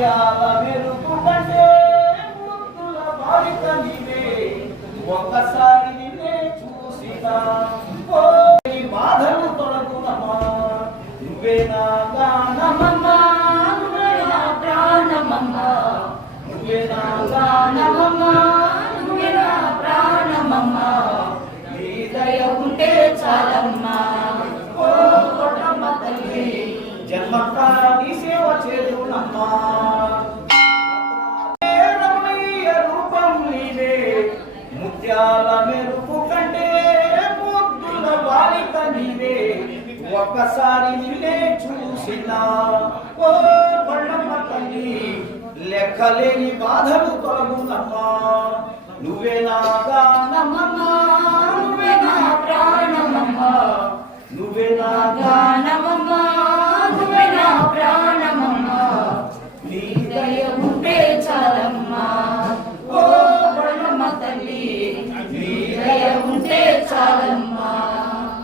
ముత్యాల మెరుపు కంటే ముద్దుల బాలిక నీవే ఒక్కసారి నిన్నే చూసినా బాధలు తొలగునమ్మా నువ్వే నా గానమమ్మా నువ్వే నా ప్రాణమమ్మా నువ్వే నా గానమమ్మా నువ్వే నా ప్రాణమమ్మా నీ దయ ఉంటే చాలమ్మా ఓ కొట్టమ్మ తల్లి జన్మంతా నీ సేవ చేదునమ్మా రమణీయ రూపం నీవే ముత్యాల మెరుపు కంటే ముద్దుల బాలిక నీవే ఒక్కసారి నిన్నే చూసినా ఓ కొట్టమ్మ తల్లి లెక్కలేని బాధలు తొలగునమ్మా నువ్వే నా గానమమ్మా నువ్వే నా ప్రాణమమ్మా నువ్వే నా